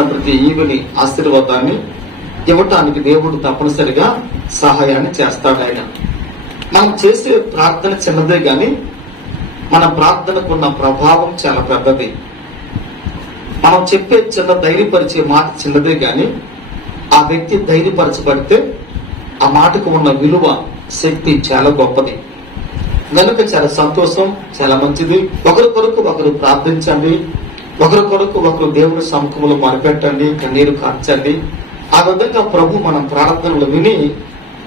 వచ్చిన ప్రతి ఈవిని ఆశీర్వాదాన్ని ఇవ్వటానికి దేవుడు తప్పనిసరిగా సహాయాన్ని చేస్తాడు. ఆయన మనం చేసే ప్రార్థన చిన్నదే గాని మన ప్రార్థనకు ఉన్న ప్రభావం చాలా పెద్దది. మనం చెప్పే చిన్న ధైర్యపరిచే మాట చిన్నదే గాని ఆ వ్యక్తి ధైర్యపరచబడితే ఆ మాటకు ఉన్న విలువ, శక్తి చాలా గొప్పది. కనుక చాలా సంతోషం, చాలా మంచిది. ఒకరి కొరకు ఒకరు ప్రార్థించండి, ఒకరి కొరకు ఒకరు దేవుడి సముఖంలో మొరపెట్టండి, కన్నీరు కార్చండి. ఆ విధంగా ప్రభు మన ప్రార్థనలు విని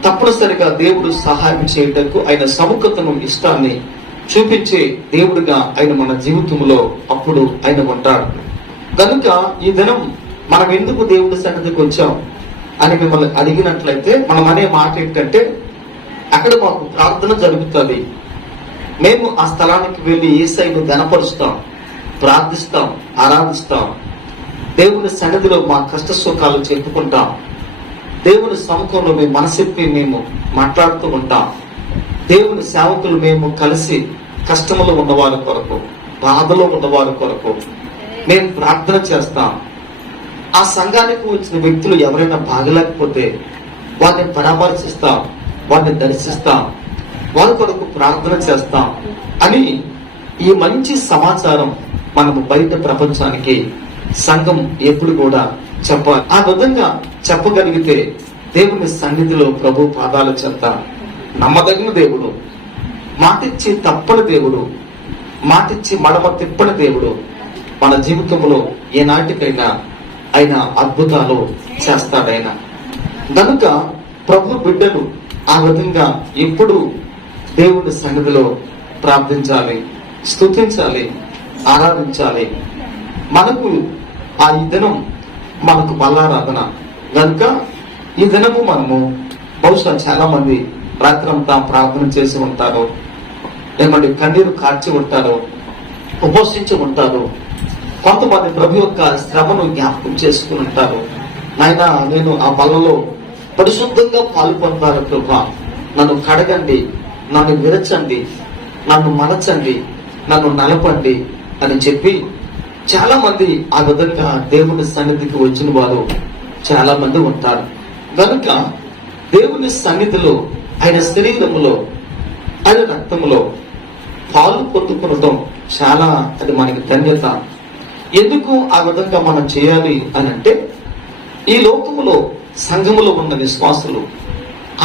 తప్పనిసరిగా దేవుడు సహాయం చేయటకు ఆయన సముఖతను, ఇష్టాన్ని చూపించే దేవుడిగా ఆయన మన జీవితంలో అప్పుడు ఆయన ఉంటాడు. కనుక ఈ దినం మనం ఎందుకు దేవుడి సన్నిధికి వచ్చాం అని మిమ్మల్ని అడిగినట్లయితే మనం అనే మాట ఏంటంటే, అక్కడ మాకు ప్రార్థన జరుగుతుంది, మేము ఆ స్థలానికి వెళ్ళి యేసయ్యను ఘనపరుస్తాం, ప్రార్థిస్తాం, ఆరాధిస్తాం, దేవుని సన్నిధిలో మా కష్ట సుఖాలు చెప్పుకుంటాం, దేవుని సముఖంలో మేము మనసెప్పి మేము మాట్లాడుతూ ఉంటాం, దేవుని సేవకులు మేము కలిసి కష్టంలో ఉన్నవారి కొరకు, బాధలో ఉన్నవారి కొరకు మేము ప్రార్థన చేస్తాం. ఆ సంఘానికి వచ్చిన వ్యక్తులు ఎవరైనా బాగలేకపోతే వారిని పరామర్శిస్తాం, వారిని దర్శిస్తాం, వారి కొరకు ప్రార్థన చేస్తాం అని ఈ మంచి సమాచారం మనము బయట ప్రపంచానికి సంఘం ఎప్పుడు కూడా చెప్పాలి. ఆ విధంగా చెప్పగలిగితే దేవుని సన్నిధిలో ప్రభు పాదాల చెంత నమ్మదగిన దేవుడు, మాటిచ్చి తప్పని దేవుడు, మాటిచ్చి మడమ తిప్పని దేవుడు మన జీవితంలో ఏనాటికైనా ఆయన అద్భుతాలు చేస్తాడైనా. కనుక ప్రభు బిడ్డలు ఆ విధంగా ఎప్పుడు దేవుడి సన్నిధిలో ప్రార్థించాలి, స్తుతించాలి, ఆరాధించాలి. మనకు ఆ ఈ దినం మనకు బలారాధన కనుక ఈ దినము మనము బహుశా చాలా మంది రాత్రంతా ప్రార్థన చేసి ఉంటారు, ఏమండి కన్నీరు కార్చి ఉంటారు, ఉపవసించి ఉంటారు. కొంతమంది ప్రభు యొక్క శ్రమను జ్ఞాపకం చేసుకుని ఉంటారు. నాయన నేను ఆ బలలో పరిశుద్ధంగా పాలు పొందాలి ప్రభా, నన్ను కడగండి, నన్ను విరచండి, నన్ను మలచండి, నన్ను నలపండి అని చెప్పి చాలా మంది ఆ విధంగా దేవుని సన్నిధికి వచ్చిన వారు చాలా మంది ఉంటారు. కనుక దేవుని సన్నిధిలో ఆయన శరీరములో ఆయన రక్తములో పాలు పొందుకునడం చాలా అది మనకి ధన్యత. ఎందుకు ఆ విధంగా మనం చేయాలి అని అంటే, ఈ లోకములో సంఘములో ఉన్న విశ్వాసులు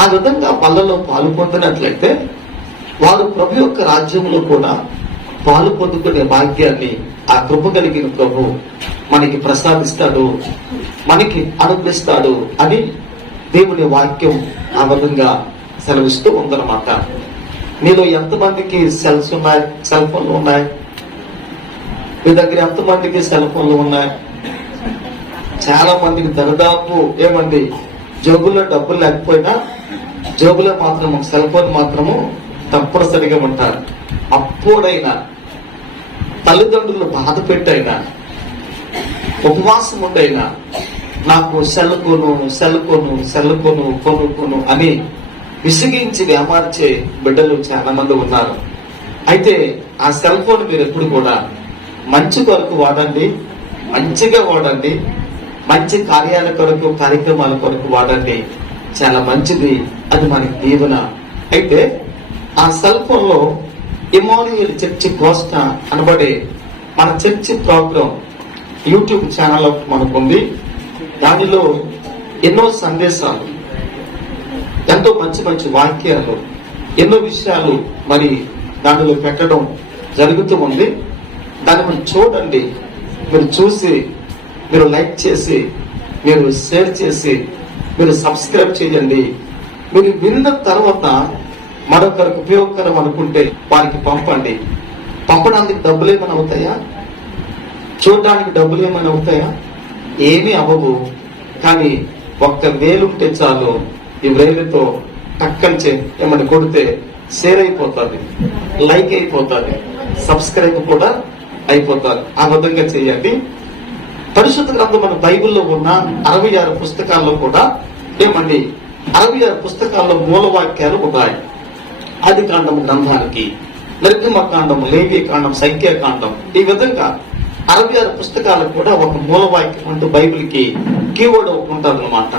ఆ విధంగా పళ్ళలో పాలు పొందినట్లయితే వారు ప్రభు యొక్క రాజ్యంలో కూడా పాలు పొందుకునే భాగ్యాన్ని ఆ కృప కలిగిన ప్రభు మనకి ప్రసాదిస్తాడు, మనకి అనుగ్రహిస్తాడు అని దేవుని వాక్యం ఆ విధంగా సెలవిస్తూ ఉందన్నమాట. మీలో ఎంతమందికి సెల్స్ ఉన్నాయి, సెల్ ఫోన్లు ఉన్నాయి? మీ దగ్గర ఎంతమందికి సెల్ ఫోన్లు ఉన్నాయి? చాలా మందికి దరిదాపు ఏమండి జోబుల్లో డబ్బులు లేకపోయినా జోబులో మాత్రం సెల్ ఫోన్ మాత్రము తప్పనిసరిగా ఉంటారు. అప్పుడైనా తల్లిదండ్రులు బాధ పెట్టైనా ఉపవాసం ఉండైనా నాకు సెల్ కొను అని విసిగించి వ్యాపారిచే బిడ్డలు చాలా మంది ఉన్నారు. అయితే ఆ సెల్ ఫోన్ మీరు ఎప్పుడు కూడా మంచి కొరకు వాడండి, మంచిగా వాడండి, మంచి కార్యాల కొరకు, కార్యక్రమాల కొరకు వాడండి, చాలా మంచిది, అది మనకి దీవెన. అయితే ఆ సెల్ ఫోన్ లో ఇమానుయేల్ చర్చి కోస్ట అనబడే మన చర్చి ప్రోగ్రాం యూట్యూబ్ ఛానల్ మనకు ఉంది. దానిలో ఎన్నో సందేశాలు, ఎంతో మంచి మంచి వాక్యాలు, ఎన్నో విషయాలు మరి దానిలో పెట్టడం జరుగుతూ ఉంది. దాన్ని మీరు చూడండి, మీరు చూసి, మీరు లైక్ చేసి, మీరు షేర్ చేసి, మీరు సబ్స్క్రైబ్ చేయండి. మీరు విన్న తర్వాత మరొకరికి ఉపయోగకరం అనుకుంటే వారికి పంపండి. పంపడానికి డబ్బులు ఏమైనా అవుతాయా? చూడడానికి డబ్బులు ఏమైనా అవుతాయా? ఏమీ అవ్వవు. కానీ ఒక్క వేలుంటే చాలు, ఈ వేలుతో టక్కని ఏమని కొడితే షేర్ అయిపోతుంది, లైక్ అయిపోతుంది, సబ్స్క్రైబ్ కూడా అయిపోతారు. ఆ విధంగా చేయండి. పరిశుద్ధ గ్రంథం మన బైబిల్లో ఉన్న 66 పుస్తకాల్లో కూడా ఏమండి 66 పుస్తకాల్లో మూలవాక్యాలు ఉన్నాయి. ఆది కాండం గ్రంథానికి, నిర్గమ కాండం, లేవి కాండం, సంఖ్యాకాండం, ఈ విధంగా 66 పుస్తకాలకు కూడా ఒక మూలవాక్యం అంటూ బైబిల్కి కీవర్డ్ ఉంటుంది అనమాట.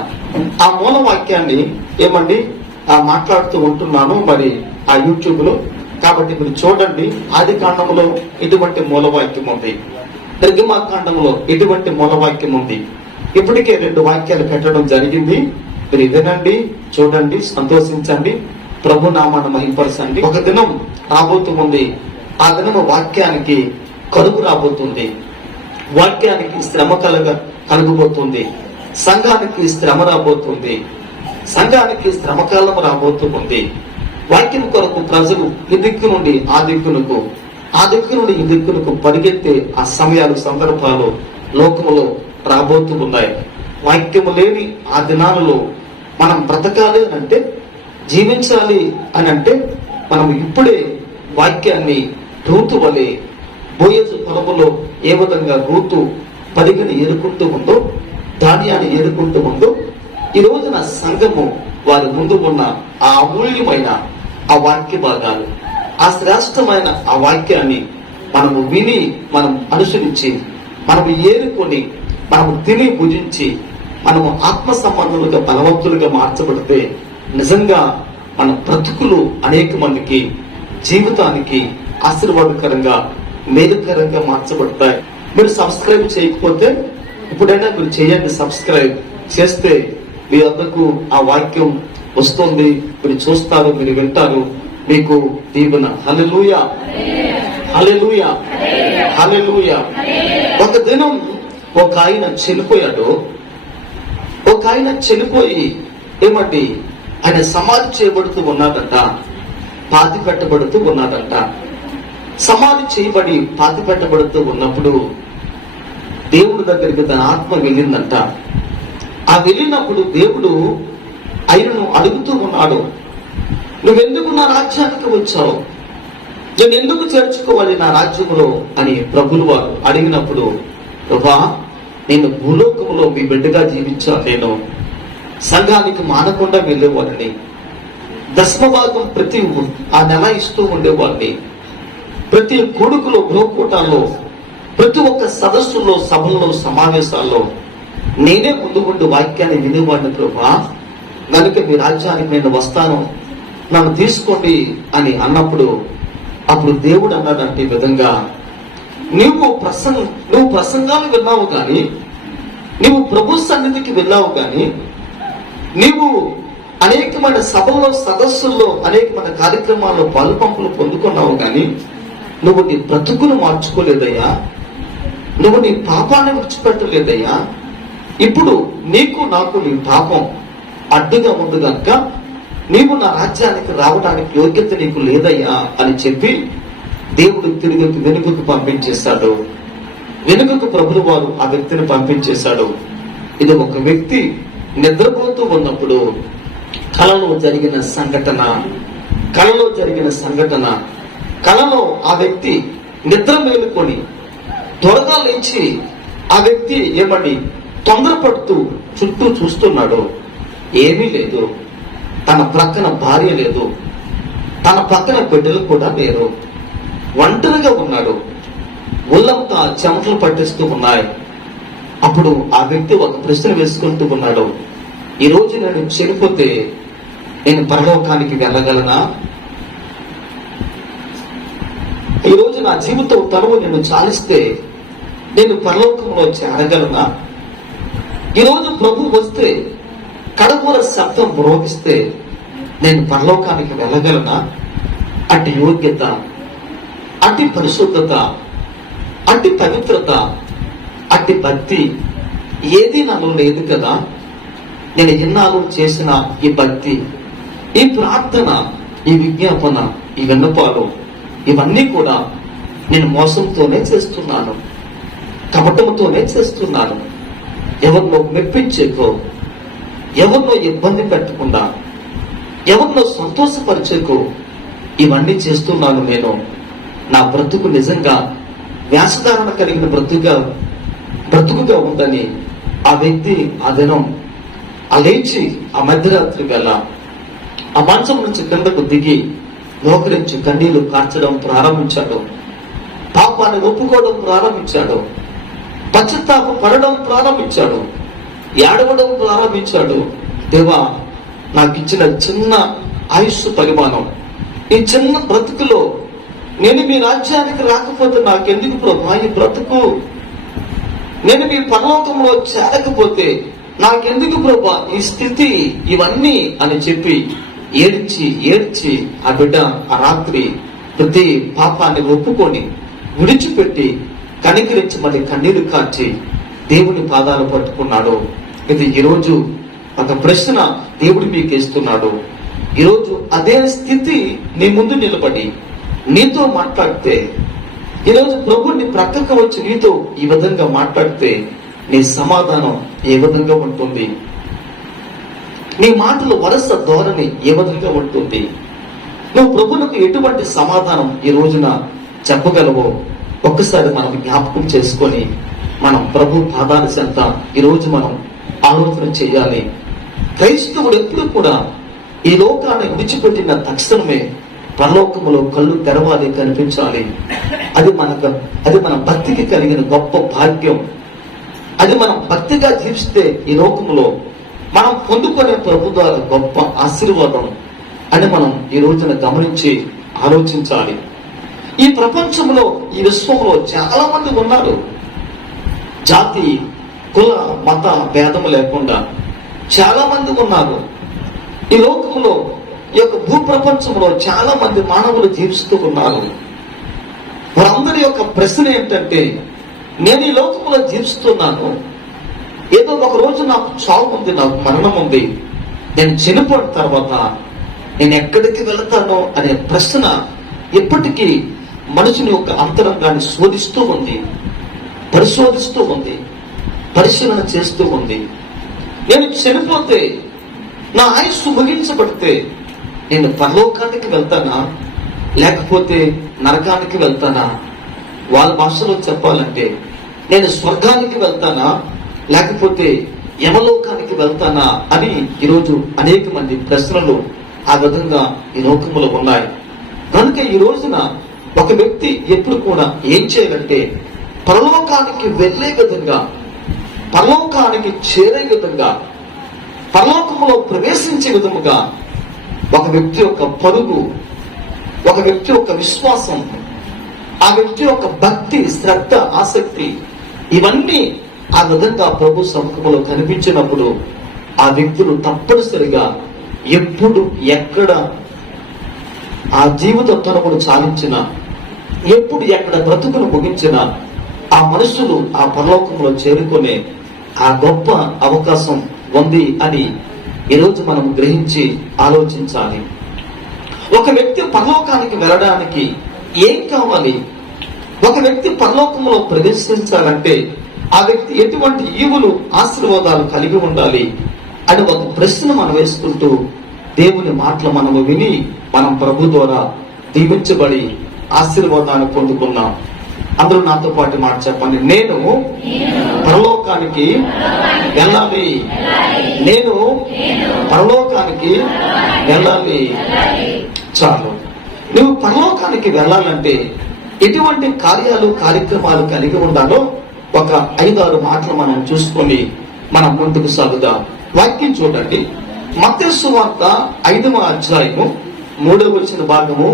ఆ మూలవాక్యాన్ని ఏమండి మాట్లాడుతూ ఉంటున్నాను మరి ఆ యూట్యూబ్ లో. కాబట్టి మీరు చూడండి, ఆది కాండంలో ఇటువంటి మూలవాక్యం ఉంది, నిర్గమాకాండంలో ఇటువంటి మూలవాక్యం ఉంది. ఇప్పటికే 2 వాక్యాలు పెట్టడం జరిగింది. మీరు వినండి, చూడండి, సంతోషించండి, ప్రభు నామాన్ని మహింపరచండి. ఒక దినం రాబోతుంది, ఆ దినము వాక్యానికి కరువు రాబోతుంది, వాక్యానికి శ్రమ కలుగబోతుంది, సంఘానికి శ్రమ రాబోతుంది, సంఘానికి శ్రమకాలం రాబోతుంది. వాక్యం కొరకు ప్రజలు ఈ దిక్కు నుండి ఆ దిక్కునకు, ఆ దిక్కు నుండి ఈ దిక్కునకు పరిగెత్తే ఆ సమయాలు, సందర్భాలు లోకములో రాబోతూ ఉన్నాయి. వాక్యము లేని ఆ దినాలలో మనం బ్రతకాలి అని అంటే, జీవించాలి అని అంటే, మనం ఇప్పుడే వాక్యాన్ని రూతు వలె బోయజు పొలములో ఏ విధంగా రూతు పరిగని ఏరుకుంటూ ఉందో, ధాన్యాన్ని ఏరుకుంటూ ఉందో, ఈ రోజున సంఘము వారి ముందు ఉన్న ఆ అమూల్యమైన ఆ వాక్య భాగాలు, ఆ శ్రేష్టమైన ఆ వాక్యాన్ని మనము విని, మనం అనుసరించి, మనము ఏరుకొని, మనము తిని భుజించి, మనము ఆత్మ సంబంధులుగా బలవంతులుగా మార్చబడితే నిజంగా మన బ్రతుకులు అనేక మందికి జీవితానికి ఆశీర్వాదకరంగా, మేలుకరంగా మార్చబడతాయి. మీరు సబ్స్క్రైబ్ చేయకపోతే ఇప్పుడైనా మీరు చేయండి. సబ్స్క్రైబ్ చేస్తే మీ వద్దకు ఆ వాక్యం వస్తుంది, మీరు చూస్తారు, మీరు వింటారు, మీకు దీవెన. హల్లెలూయా, హల్లెలూయా, హల్లెలూయా. ఒక దినం ఒక ఆయన చనిపోయాడు. ఒక ఆయన చనిపోయి ఏమండి ఆయన సమాధి చేయబడుతూ ఉన్నాడంట, పాతి పెట్టబడుతూ ఉన్నాడంట. సమాధి చేయబడి పాతి పెట్టబడుతూ ఉన్నప్పుడు దేవుడి దగ్గరికి తన ఆత్మ వెళ్ళిందంట. ఆ వెళ్ళినప్పుడు దేవుడు ఆయనను అడుగుతూ ఉన్నాడు, నువ్వెందుకు నా రాజ్యానికి వచ్చావు, నేను ఎందుకు చేర్చుకోవాలి నా రాజ్యంలో అని ప్రభులు వారు అడిగినప్పుడు, ప్రభా నేను భూలోకంలో మీ బిడ్డగా జీవించాను, నేను సంఘానికి మానకుండా వెళ్ళేవాడిని, దశమభాగం ప్రతి ఆ నెల ఇస్తూ ఉండేవాడిని, ప్రతి కొడుకులో గృహకూటాల్లో, ప్రతి ఒక్క సదస్సుల్లో, సభల్లో, సమావేశాల్లో నేనే ముందు ఉండి వాక్యాన్ని వినేవాడిని ప్రభా, కనుక మీ రాజ్యానికి నేను వస్తాను, నన్ను తీసుకోండి అని అన్నప్పుడు, అప్పుడు దేవుడు అన్నాడంటే ఈ విధంగా, నువ్వు ప్రసంగాలు విన్నావు కానీ, నువ్వు ప్రభు సన్నిధికి వెళ్ళావు కానీ, నీవు అనేకమైన సభల్లో, సదస్సుల్లో, అనేకమైన కార్యక్రమాల్లో పాలుపంపులు పొందుకున్నావు కానీ నువ్వు నీ బ్రతుకును మార్చుకోలేదయ్యా, నువ్వు నీ పాపాన్ని విడిచిపెట్టలేదయ్యా. ఇప్పుడు నీకు నాకు నీ పాపం అడ్డుగా ఉంది కనుక నీవు నా రాజ్యానికి రావడానికి యోగ్యత నీకు లేదయ్యా అని చెప్పి దేవుడు తిరిగి వెనుకకు పంపించేశాడు. వెనుకకు ప్రభువు వారు ఆ వ్యక్తిని పంపించేశాడు. ఇది ఒక వ్యక్తి నిద్రపోతూ ఉన్నప్పుడు కలలో జరిగిన సంఘటన, కలలో ఆ వ్యక్తి నిద్ర మేలుకొని త్వరగా లేచి ఆ వ్యక్తి ఏమని తొందరపడుతూ చుట్టూ చూస్తున్నాడు. ఏమీ లేదు, తన ప్రక్కన భార్య లేదు, తన పక్కన బిడ్డలు కూడా లేరు, ఒంటరిగా ఉన్నాడు, ఒళ్ళంతా చెమటలు పట్టిస్తూ ఉన్నాయి. అప్పుడు ఆ వ్యక్తి ఒక ప్రశ్న వేసుకుంటూ ఉన్నాడు, ఈ రోజు నేను చనిపోతే నేను పరలోకానికి వెళ్ళగలనా? ఈ రోజు నా జీవితం తనువు నేను చాలిస్తే నేను పరలోకంలో చేరగలనా? ఈరోజు ప్రభు వస్తే కడపూర శబ్దం మ్రోగిస్తే నేను పరలోకానికి వెళ్ళగలనా? అట్టి యోగ్యత, అట్టి పరిశుద్ధత, అట్టి పవిత్రత, అట్టి భక్తి ఏది నాలో లేదు కదా. నేను ఎన్నాళ్ళు చేసిన ఈ భక్తి, ఈ ప్రార్థన, ఈ విజ్ఞాపన, ఈ విన్నపాలు ఇవన్నీ కూడా నేను మోసంతోనే చేస్తున్నాను, కపటంతోనే చేస్తున్నాను. ఎవరినో మెప్పించేకో, ఎవరినో ఇబ్బంది పెట్టకుండా, ఎవరినో సంతోషపరిచేకో ఇవన్నీ చేస్తున్నాను నేను. నా బ్రతుకు నిజంగా వ్యాసధారణ కలిగిన బ్రతుకుగా ఉందని ఆ వ్యక్తి ఆ దినం ఆ లేచి ఆ మధ్యరాత్రి వేళ ఆ మంచం నుంచి కిందకు దిగి మోకరించి కన్నీళ్లు కార్చడం ప్రారంభించాడు, పాపాన్ని ఒప్పుకోవడం ప్రారంభించాడు. పశ్చాత్తాప పడడం ప్రారంభించాడు, ఏడవడం ప్రారంభించాడు. దేవా, నాకు ఇచ్చిన చిన్న ఆయుస్సు పరిమాణం, ఈ చిన్న బ్రతుకులో నేను మీ రాజ్యానికి రాకపోతే నాకెందుకు ప్రభా ఈ బ్రతుకు? నేను మీ పరలోకంలో చేరకపోతే నాకెందుకు ప్రభా ఈ స్థితి, ఇవన్నీ అని చెప్పి ఏడ్చి ఏడ్చి ఆ బిడ్డ ఆ రాత్రి ప్రతి పాపాన్ని ఒప్పుకొని విడిచిపెట్టి కనికరించి మళ్ళీ కన్నీరు కార్చి దేవుని పాదాలు పట్టుకున్నాడు. ఇది ఈరోజు ఒక ప్రశ్న దేవుడు మీకు ఇస్తున్నాడు. ఈరోజు అదే స్థితి నీ ముందు నిలబడి నీతో మాట్లాడితే, ఈరోజు ప్రభు నీ ప్రక్కకు వచ్చి నీతో ఈ విధంగా మాట్లాడితే నీ సమాధానం ఏ విధంగా ఉంటుంది? నీ మాటలు వరుస ధోరణి ఏ విధంగా ఉంటుంది? నువ్వు ప్రభువులకు ఎటువంటి సమాధానం ఈ రోజున చెప్పగలవో ఒక్కసారి మనం జ్ఞాపకం చేసుకొని మనం ప్రభు పాదాల చెంత ఈరోజు మనం ఆలోచన చేయాలి. క్రైస్తవుడు ఎప్పుడు కూడా ఈ లోకాన్ని విడిచిపెట్టిన తక్షణమే పరలోకములో కళ్ళు తెరవాలి, కనిపించాలి. అది మన భక్తికి కలిగిన గొప్ప భాగ్యం. అది మనం భక్తిగా జీవిస్తే ఈ లోకములో మనం పొందుకునే ప్రభు ద్వారా గొప్ప ఆశీర్వాదం అని మనం ఈ రోజున గమనించి ఆలోచించాలి. ఈ ప్రపంచంలో, ఈ విశ్వంలో చాలా మంది ఉన్నారు. జాతి, కుల, మత భేదము లేకుండా చాలా మంది ఉన్నారు. ఈ లోకంలో, ఈ యొక్క భూప్రపంచంలో చాలా మంది మానవులు జీవిస్తూ ఉన్నారు. వారందరి యొక్క ప్రశ్న ఏంటంటే, నేను ఈ లోకంలో జీవిస్తున్నాను, ఏదో ఒక రోజు నాకు చావు ఉంది, నాకు మరణం ఉంది, నేను చనిపోయిన తర్వాత నేను ఎక్కడికి వెళతానో అనే ప్రశ్న ఎప్పటికీ మనుషుని యొక్క అంతరంగాన్ని శోధిస్తూ ఉంది, పరిశోధిస్తూ ఉంది, పరిశీలన చేస్తూ ఉంది. నేను చనిపోతే, నా ఆయుస్సు ముగించబడితే నేను పరలోకానికి వెళ్తానా లేకపోతే నరకానికి వెళ్తానా? వాళ్ళ భాషలో చెప్పాలంటే నేను స్వర్గానికి వెళ్తానా లేకపోతే యమలోకానికి వెళ్తానా అని ఈరోజు అనేక మంది ప్రశ్నలు ఆ విధంగా ఈ లోకంలో ఉన్నాయి. కనుక ఈ రోజున ఒక వ్యక్తి ఎప్పుడు కూడా ఏం చేయాలంటే పరలోకానికి వెళ్ళే విధంగా, పరలోకానికి చేరే విధంగా, పరలోకంలో ప్రవేశించే విధముగా ఒక వ్యక్తి యొక్క పరుగు, ఒక వ్యక్తి యొక్క విశ్వాసం, ఆ వ్యక్తి యొక్క భక్తి, శ్రద్ధ, ఆసక్తి, ఇవన్నీ ఆ విధంగా ప్రభు సముఖంలో కనిపించినప్పుడు ఆ వ్యక్తులు తప్పనిసరిగా ఎప్పుడు ఎక్కడ ఆ జీవిత తనువును చాలించినా, ఎప్పుడు ఎక్కడ బ్రతుకును ముగించినా ఆ మనుషులు ఆ పరలోకంలో చేరుకునే ఆ గొప్ప అవకాశం ఉంది అని ఈరోజు మనం గ్రహించి ఆలోచించాలి. ఒక వ్యక్తి పరలోకానికి వెళ్ళడానికి ఏం కావాలి? ఒక వ్యక్తి పరలోకంలో ప్రవేశించాలంటే ఆ వ్యక్తి ఎటువంటి ఈవులు, ఆశీర్వాదాలు కలిగి ఉండాలి అని ఒక ప్రశ్న మనం వేసుకుంటూ దేవుని మాటలు మనము విని మనం ప్రభు ద్వారా దీవించబడి ఆశీర్వాదాన్ని పొందుకున్నాం. అందరూ నాతో పాటు మాట చెప్పండి, నేను పరలోకానికి వెళ్ళాలి, నేను పరలోకానికి వెళ్ళాలి. చాలు. నువ్వు పరలోకానికి వెళ్ళాలంటే ఎటువంటి కార్యాలు, కార్యక్రమాలు కలిగి ఉండాలో ఒక 5-6 మాటలు మనం చూసుకొని మనం ముందుకు సాగుదాం. వాక్యం చూడండి. మత్తయి సువార్త 5వ అధ్యాయము 3వ వచన భాగము,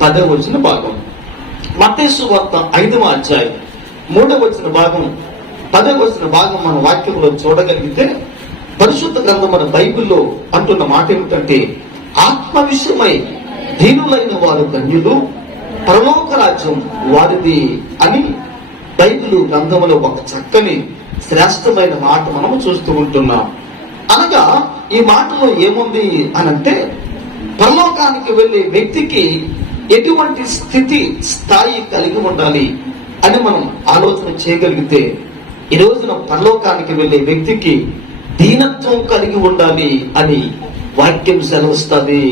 10వ వచన భాగం. మత్తయి సువార్త 5వ అధ్యాయం 3వ వచన భాగం, 10వ వచన భాగం మన వాక్యంలో చూడగలిగితే పరిశుద్ధ గ్రంథం మన బైబిల్లో అంటున్న మాట ఏమిటంటే, ఆత్మ విషయమై దీనులైన వారు ధన్యులు, పరలోక రాజ్యం వారిది అని బైబిల్ గ్రంథంలో ఒక చక్కని శ్రేష్టమైన మాట మనము చూస్తూ ఉంటున్నాం. అనగా ఈ మాటలో ఏముంది అనంటే, పరలోకానికి వెళ్ళే వ్యక్తికి ఎటువంటి స్థితి, స్థాయి కలిగి ఉండాలి అని మనం ఆలోచన చేయగలిగితే, ఈ రోజున పరలోకానికి వెళ్ళే వ్యక్తికి దీనత్వం కలిగి ఉండాలి అని వాక్యం సెలవుస్తుంది.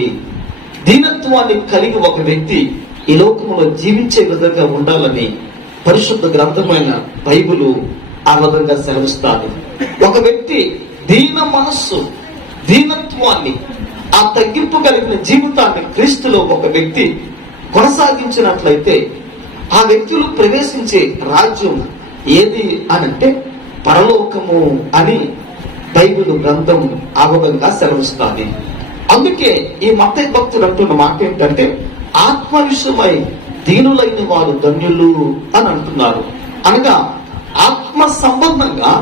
దీనత్వాన్ని కలిగి ఒక వ్యక్తి ఈ లోకంలో జీవించే విధంగా ఉండాలని పరిశుద్ధ గ్రంథమైన బైబిలు ఆ విధంగా సెలవిస్తాడు. ఒక వ్యక్తి దీన మనస్సు, దీనత్వాన్ని, ఆ తగ్గింపు కలిగిన జీవితాన్ని క్రీస్తులో ఒక వ్యక్తి, కొనసాగించినట్లయితే ఆ వ్యక్తులు ప్రవేశించే రాజ్యం, ఏది అనంటే పరలోకము అని బైబిల్ గ్రంథం ఆ విధంగా సెలవిస్తుంది. అందుకే ఈ మత్తయి భక్తుడు అంటున్న మాట ఏంటంటే ఆత్మ విషయమై దీనులైన వారు ధన్యులు అని అంటున్నారు. అనగా ఆత్మ సంబంధంగా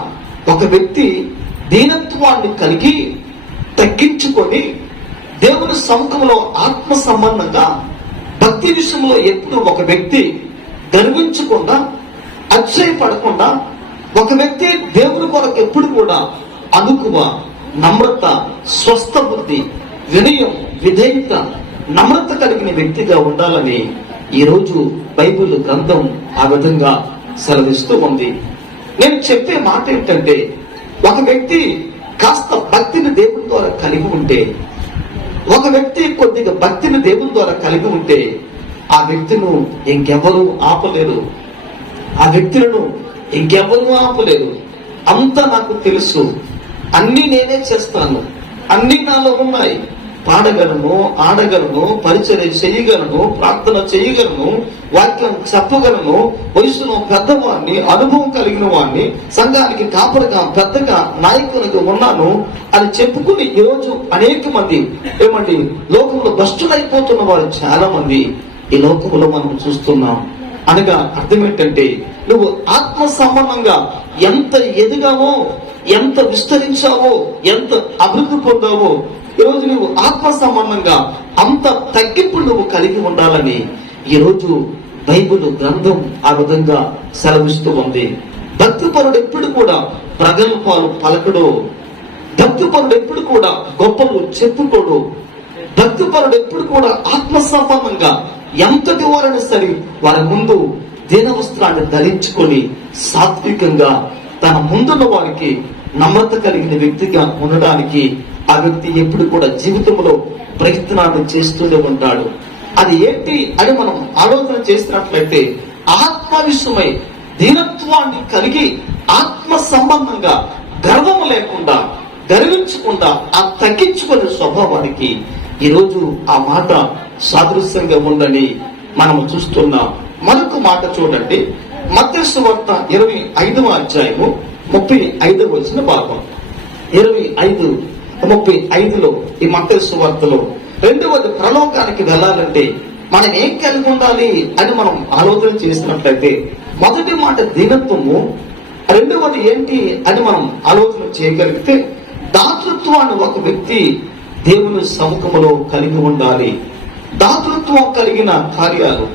ఒక వ్యక్తి దీనత్వాన్ని కలిగి తగ్గించుకొని దేవుని సముఖంలో ఆత్మ సంబంధంగా భక్తి విషయంలో ఎప్పుడు ఒక వ్యక్తి గర్వించకుండా అతిశయపడకుండా ఒక వ్యక్తి దేవుని కొరకు ఎప్పుడు కూడా అనుకువ, నమ్రత, స్వస్థ బుద్ధి, వినయం, విధేయత, నమ్రత కలిగిన వ్యక్తిగా ఉండాలని ఈరోజు బైబిల్ గ్రంథం ఆ విధంగా సెలవిస్తూ ఉంది. నేను చెప్పే మాట ఏంటంటే ఒక వ్యక్తి కాస్త భక్తిని దేవుని ద్వారా కలిగి ఉంటే, ఒక వ్యక్తి కొద్దిగా భక్తిని దేవుని ద్వారా కలిగి ఉంటే ఆ వ్యక్తిను ఇంకెవరూ ఆపలేరు. ఆ వ్యక్తులను ఇంకెవరూ ఆపలేరు. అంతా నాకు తెలుసు, అన్ని నేనే చేస్తాను, అన్ని నాలో ఉన్నాయి, పాడగలను, ఆడగలను, పరిచర్య చేయగలను, ప్రార్థన చేయగలను, వాక్యం చెప్పగలను, వయసులో పెద్దవాడిని, అనుభవం కలిగిన వాడిని, సంఘానికి కాపరిగా పెద్దగా నాయకునిగా ఉన్నాను అని చెప్పుకుని ఈరోజు అనేక మంది లోకంలో భ్రష్టులైపోతున్న వారు చాలా మంది ఈ లోకంలో మనం చూస్తున్నాం. అనగా అర్థం ఏంటంటే నువ్వు ఆత్మ సంబంధంగా ఎంత ఎదిగావో, ఎంత విస్తరించావో, ఎంత అభివృద్ధి పొందావో, ఈరోజు నువ్వు ఆత్మ సంబంధంగా అంత తగ్గింపు నువ్వు కలిగి ఉండాలని ఈరోజు బైబిల్ గ్రంథం ఆ విధంగా సెలవిస్తూ ఉంది. భక్తిపరుడు ఎప్పుడు కూడా ప్రగల్భాలు పలకడు, భక్తిపరుడు ఎప్పుడు కూడా గొప్పలు చెప్పుకోడు, భక్తిపరుడు ఎప్పుడు కూడా ఆత్మ సంబంధంగా ఎంతటి వారైనా సరే వారి ముందు దీన వస్త్రాన్ని ధరించుకొని సాత్వికంగా తన ముందున్న వారికి నమ్రత కలిగిన వ్యక్తిగా ఉండడానికి ఆ వ్యక్తి ఎప్పుడు కూడా జీవితంలో ప్రయత్నాన్ని చేస్తూనే ఉంటాడు. అది ఏంటి అని మనం ఆలోచన చేసినట్లయితే ఆత్మ విషయమై దీనత్వాన్ని కలిగి ఆత్మ సంబంధంగా గర్వము లేకుండా, గర్వించకుండా ఆ తగ్గించుకునే స్వభావానికి ఈరోజు ఆ మాట సాదృశ్యంగా ఉందని మనం చూస్తున్నాం. మరొక మాట చూడండి, మత్తయి సువార్త 25వ అధ్యాయము 35వ వచన భాగం. 25:35లో ఈ మత్తయి సువార్తలో రెండవది పరలోకానికి వెళ్ళాలంటే మనం ఏం కలిగి ఉండాలి అని మనం ఆలోచన చేసినట్లయితే మొదటి మాట దీనత్వము, రెండవది ఏంటి అని మనం ఆలోచన చేయగలిగితే దాతృత్వాన్ని ఒక వ్యక్తి దేవుని సముఖంలో కలిగి ఉండాలి. దాతృత్వం కలిగిన కార్యాలు,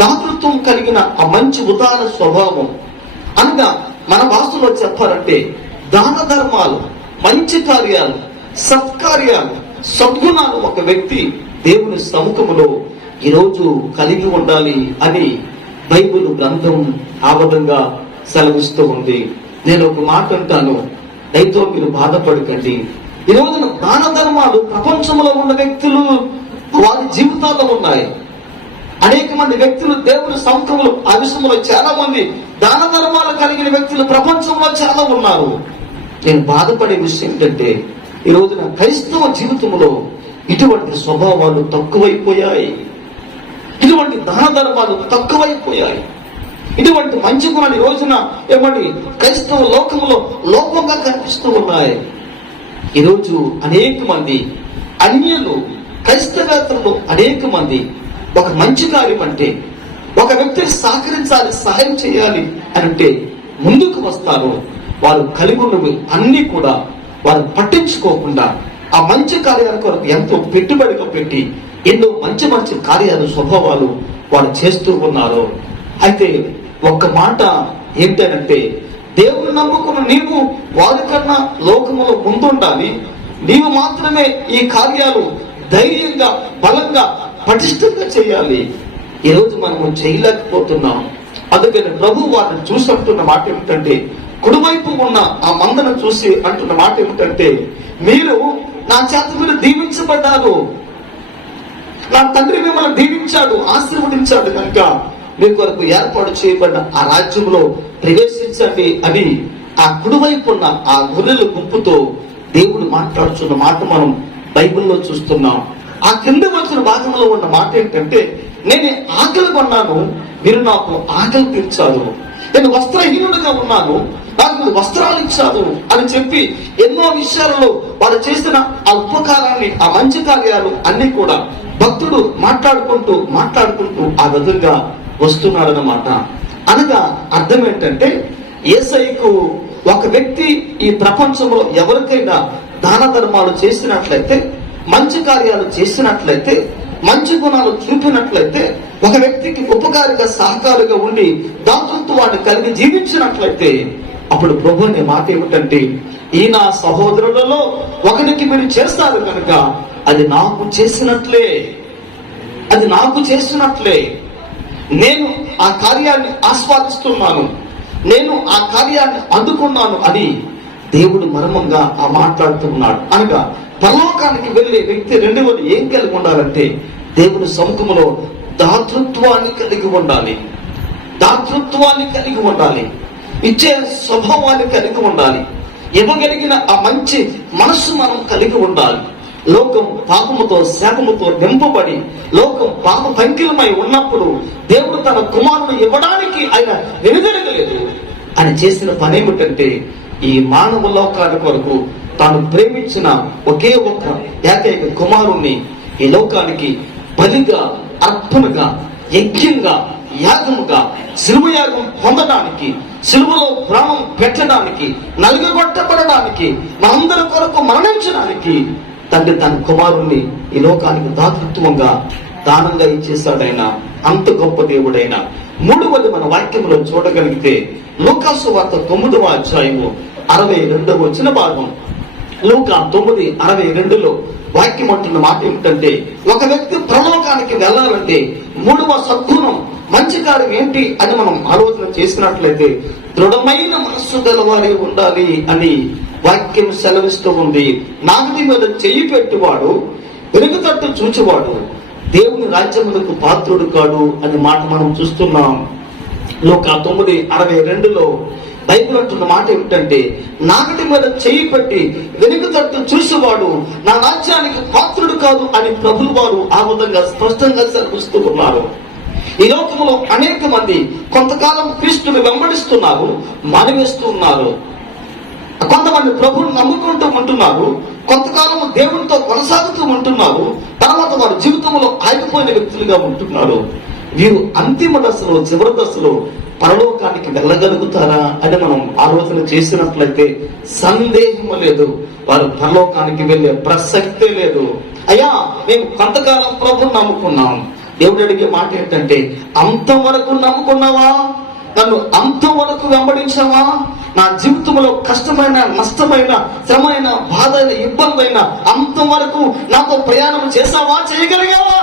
దాతృత్వం కలిగిన ఆ మంచి ఉదార స్వభావం, అనగా మన భాషలో చెప్పాలంటే దాన ధర్మాలు, మంచి కార్యాలు, సత్కార్యాలు, సద్గుణాలు ఒక వ్యక్తి దేవుని సముఖములో ఈరోజు కలిగి ఉండాలి అని బైబిల్ గ్రంథం ఆ విధంగా సెలవిస్తూ ఉంది. నేను ఒక మాట అంటాను, దయతో మీరు బాధపడకండి. ఈ రోజున దాన ధర్మాలు ప్రపంచంలో ఉన్న వ్యక్తులు వారి జీవితాల్లో ఉన్నాయి. అనేక మంది వ్యక్తులు దేవుని సముఖంలో ఆ విషయంలో చాలా మంది దాన ధర్మాలు కలిగిన వ్యక్తులు ప్రపంచంలో చాలా ఉన్నారు. నేను బాధపడే విషయం ఏంటంటే ఈ రోజున క్రైస్తవ జీవితంలో ఇటువంటి స్వభావాలు తక్కువైపోయాయి, ఇటువంటి దాన ధర్మాలు తక్కువైపోయాయి, ఇటువంటి మంచి గుణాలు ఈ రోజున క్రైస్తవ లోకంలో లోపంగా కనిపిస్తూ ఉన్నాయి. ఈరోజు అనేక మంది అన్యులు, క్రైస్తవేతరులు అనేక మంది ఒక మంచి కార్యం అంటే, ఒక వ్యక్తిని సహకరించాలి, సహాయం చేయాలి అని అంటే ముందుకు వస్తారు. వారు కలిగి ఉన్నవి అన్ని కూడా వారు పట్టించుకోకుండా ఆ మంచి కార్యాల కొరకు ఎంతో పెట్టుబడిగా పెట్టి ఎన్నో మంచి మంచి కార్యాలు, స్వభావాలు వారు చేస్తూ ఉన్నారు. అయితే ఒక్క మాట ఏంటంటే దేవుని నమ్ముకున్న నీవు వారికన్నా లోకములో ముందుండాలి. నీవు మాత్రమే ఈ కార్యాలు ధైర్యంగా, బలంగా, పటిష్టంగా చేయాలి. ఈరోజు మనము చేయలేకపోతున్నాం. అందుకని ప్రభు వారిని చూసి అంటున్న మాట ఏమిటంటే, కుడివైపు ఉన్న ఆ మందను చూసి అంటున్న మాట ఏమిటంటే, మీరు నా చేత మీరు దీవించబడ్డారు, నా తండ్రి మిమ్మల్ని దీవించాడు, ఆశీర్వదించాడు కనుక మీ కొరకు ఏర్పాటు చేయబడిన ఆ రాజ్యంలో ప్రవేశించండి అని ఆ కుడివైపు ఉన్న ఆ గొర్రెల గుంపుతో దేవుడు మాట్లాడుతున్న మాట మనం బైబిల్లో చూస్తున్నాం. ఆ కింద వచ్చిన భాగంలో ఉన్న మాట ఏంటంటే, నేను ఆకలి కొన్నాను, మీరు నాకు ఆకలి తీర్చారు, నేను వస్త్రహీనుడిగా ఉన్నాను, నాకు మీరు వస్త్రాలు ఇచ్చారు అని చెప్పి ఎన్నో విషయాలలో వాడు చేసిన ఆ ఉపకారాన్ని, ఆ మంచి కార్యాలు అన్ని కూడా భక్తుడు మాట్లాడుకుంటూ ఆ విధంగా వస్తున్నాడనమాట. అనగా అర్థం ఏంటంటే, యేసయ్యకు ఒక వ్యక్తి ఈ ప్రపంచంలో ఎవరికైనా దాన ధర్మాలు చేసినట్లయితే, మంచి కార్యాలు చేసినట్లయితే, మంచి గుణాలు చూపినట్లయితే, ఒక వ్యక్తికి ఉపకారిగా సహకారిగా ఉండి దాతృత్వాన్ని కలిగి జీవించినట్లయితే, అప్పుడు ప్రభు అనే మాట ఏమిటంటే, ఈ నా సహోదరులలో ఒకరికి మీరు చేస్తారు కనుక అది నాకు చేసినట్లే, నేను ఆ కార్యాన్ని ఆస్వాదిస్తున్నాను, నేను ఆ కార్యాన్ని అందుకున్నాను అని దేవుడు మర్మంగా ఆ మాట్లాడుతున్నాడు. అనగా పరలోకానికి వెళ్ళే వ్యక్తి రెండవది ఏం కలిగి ఉండాలంటే, దేవుని సముఖంలో దాతృత్వాన్ని కలిగి ఉండాలి, ఇచ్చే స్వభావాన్ని కలిగి ఉండాలి, ఇవ్వగలిగిన ఆ మంచి మనస్సు మనం కలిగి ఉండాలి. లోకం పాపముతో శాపముతో నింపబడి లోకం పాప పంకిలమై ఉన్నప్పుడు దేవుడు తన కుమారుడు ఇవ్వడానికి ఆయన వెనుదరగలేదు. ఆయన చేసిన పని ఏమిటంటే, ఈ మానవ లోకాల కొరకు తాను ప్రేమించిన ఒకే ఒక్క ఏకైక కుమారుణ్ణి ఈ లోకానికి బలిగా, అర్పణగా, యజ్ఞంగా, యాగముగా, శిలువ యాగం పొందడానికి, శిలువలో ప్రాణం పెట్టడానికి, నలుగగొట్టబడడానికి, మనందరి కొరకు మరణించడానికి తండ్రి తన కుమారుణ్ణి ఈ లోకానికి దాతృత్వంగా దానంగా ఇచ్చేశాడైన అంత గొప్ప దేవుడైన. మూడవది మన వాక్యంలో చూడగలిగితే లూకాసు వార్త 9వ అధ్యాయము 62వ వచన భాగం. లూకా 9:62లో వాక్యం అంటున్న మాట ఏమిటంటే, ఒక వ్యక్తి పరలోకానికి వెళ్ళాలంటే మూడవ సద్గుణం, మంచి కార్యం ఏంటి అని మనం ఆలోచన చేసినట్లయితే దృఢమైన మనస్సు గలవారి ఉండాలి అని వాక్యం సెలవిస్తూ ఉంది. నాగటి మీద చెయ్యి పెట్టువాడు, వెనుకతట్టు చూచేవాడు దేవుని రాజ్యములకు పాత్రుడు కాడు అనే మాట మనం చూస్తున్నాం. లూకా 9:62లో బైబిల్ అంటున్న మాట ఏమిటంటే, నాగటి మీద చెయ్యి పెట్టి వెనుకతట్టు చూసేవాడు నా రాజ్యానికి పాత్రుడు కాదు అని ప్రభువు వారు ఆ విధంగా స్పష్టంగా సెలవిస్తూ ఉన్నారు. ఈ లోకంలో అనేక మంది కొంతకాలం క్రీస్తుని వెంబడిస్తున్నారు, మానివేస్తూ ఉన్నారు. కొంతమంది ప్రభువుని నమ్ముకుంటూ ఉంటున్నారు, కొంతకాలం దేవునితో కొనసాగుతూ ఉంటున్నారు, తర్వాత వారి జీవితంలో ఆగిపోయిన వ్యక్తులుగా ఉంటున్నారు. వీరు అంతిమ దశలో, చివరి దశలో పరలోకానికి వెళ్ళగలుగుతారా అని మనం ఆలోచన చేసినట్లయితే సందేహం లేదు, వారు పరలోకానికి వెళ్ళే ప్రసక్తే లేదు. అయ్యా, మేము కొంతకాలం ప్రభువుని నమ్ముకున్నాం. దేవుడు అడిగే మాట ఏంటంటే, అంతవరకు నమ్ముకున్నావా? నన్ను అంతవరకు వెంబడించావా? నా జీవితంలో కష్టమైన, నష్టమైన, శ్రమైన, బాధ అయిన, ఇబ్బంది అయిన అంతవరకు నాతో ప్రయాణం చేసావా, చేయగలిగావా